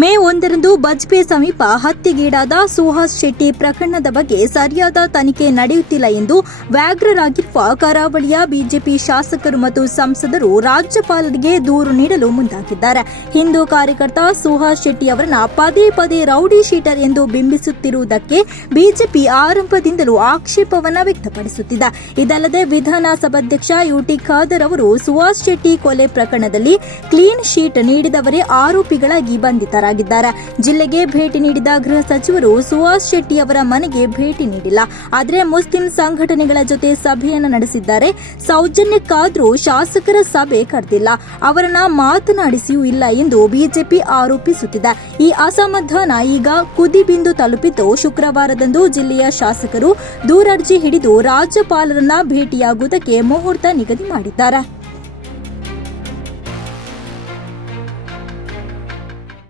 ಮೇ ಒಂದರಂದು ಬಜ್ಪೆ ಸಮೀಪ ಹತ್ಯೆಗೀಡಾದ ಸುಹಾಸ್ ಶೆಟ್ಟಿ ಪ್ರಕರಣದ ಬಗ್ಗೆ ಸರಿಯಾದ ತನಿಖೆ ನಡೆಯುತ್ತಿಲ್ಲ ಎಂದು ವ್ಯಾಗ್ರರಾಗಿರುವ ಕರಾವಳಿಯ ಬಿಜೆಪಿ ಶಾಸಕರು ಮತ್ತು ಸಂಸದರು ರಾಜ್ಯಪಾಲರಿಗೆ ದೂರು ನೀಡಲು ಮುಂದಾಗಿದ್ದಾರೆ. ಹಿಂದೂ ಕಾರ್ಯಕರ್ತ ಸುಹಾಸ್ ಶೆಟ್ಟಿ ಅವರನ್ನ ಪದೇ ಪದೇ ರೌಡಿ ಶೀಟರ್ ಎಂದು ಬಿಂಬಿಸುತ್ತಿರುವುದಕ್ಕೆ ಬಿಜೆಪಿ ಆರಂಭದಿಂದಲೂ ಆಕ್ಷೇಪವನ್ನು ವ್ಯಕ್ತಪಡಿಸುತ್ತಿದೆ. ಇದಲ್ಲದೆ ವಿಧಾನಸಭಾಧ್ಯಕ್ಷ ಯುಟಿ ಖಾದರ್ ಅವರು ಸುಹಾಸ್ ಶೆಟ್ಟಿ ಕೊಲೆ ಪ್ರಕರಣದಲ್ಲಿ ಕ್ಲೀನ್ ಶೀಟ್ ನೀಡಿದವರೇ ಆರೋಪಿಗಳಾಗಿ ಬಂಧಿತರಾಗಿದ್ದಾರೆ ಜಿಲ್ಲೆಗೆ ಭೇಟಿ ನೀಡಿದ ಗೃಹ ಸಚಿವರು ಸುಹಾಸ್ ಶೆಟ್ಟಿ ಅವರ ಮನೆಗೆ ಭೇಟಿ ನೀಡಿಲ್ಲ. ಆದರೆ ಮುಸ್ಲಿಂ ಸಂಘಟನೆಗಳ ಜೊತೆ ಸಭೆಯನ್ನು ನಡೆಸಿದ್ದಾರೆ. ಸೌಜನ್ಯಕ್ಕಾದರೂ ಶಾಸಕರ ಸಭೆ ಕರೆದಿಲ್ಲ ಅವರನ್ನ ಮಾತನಾಡಿಸಿಯೂ ಇಲ್ಲ ಎಂದು ಬಿಜೆಪಿ ಆರೋಪಿಸುತ್ತಿದೆ. ಈ ಅಸಮಾಧಾನ ಈಗ ಕುದಿಬಿಂದು ತಲುಪಿದ್ದು ಶುಕ್ರವಾರದಂದು ಜಿಲ್ಲೆಯ ಶಾಸಕರು ದೂರರ್ಜಿ ಹಿಡಿದು ರಾಜ್ಯಪಾಲರನ್ನ ಭೇಟಿಯಾಗುವುದಕ್ಕೆ ಮುಹೂರ್ತ ನಿಗದಿ ಮಾಡಿದ್ದಾರೆ.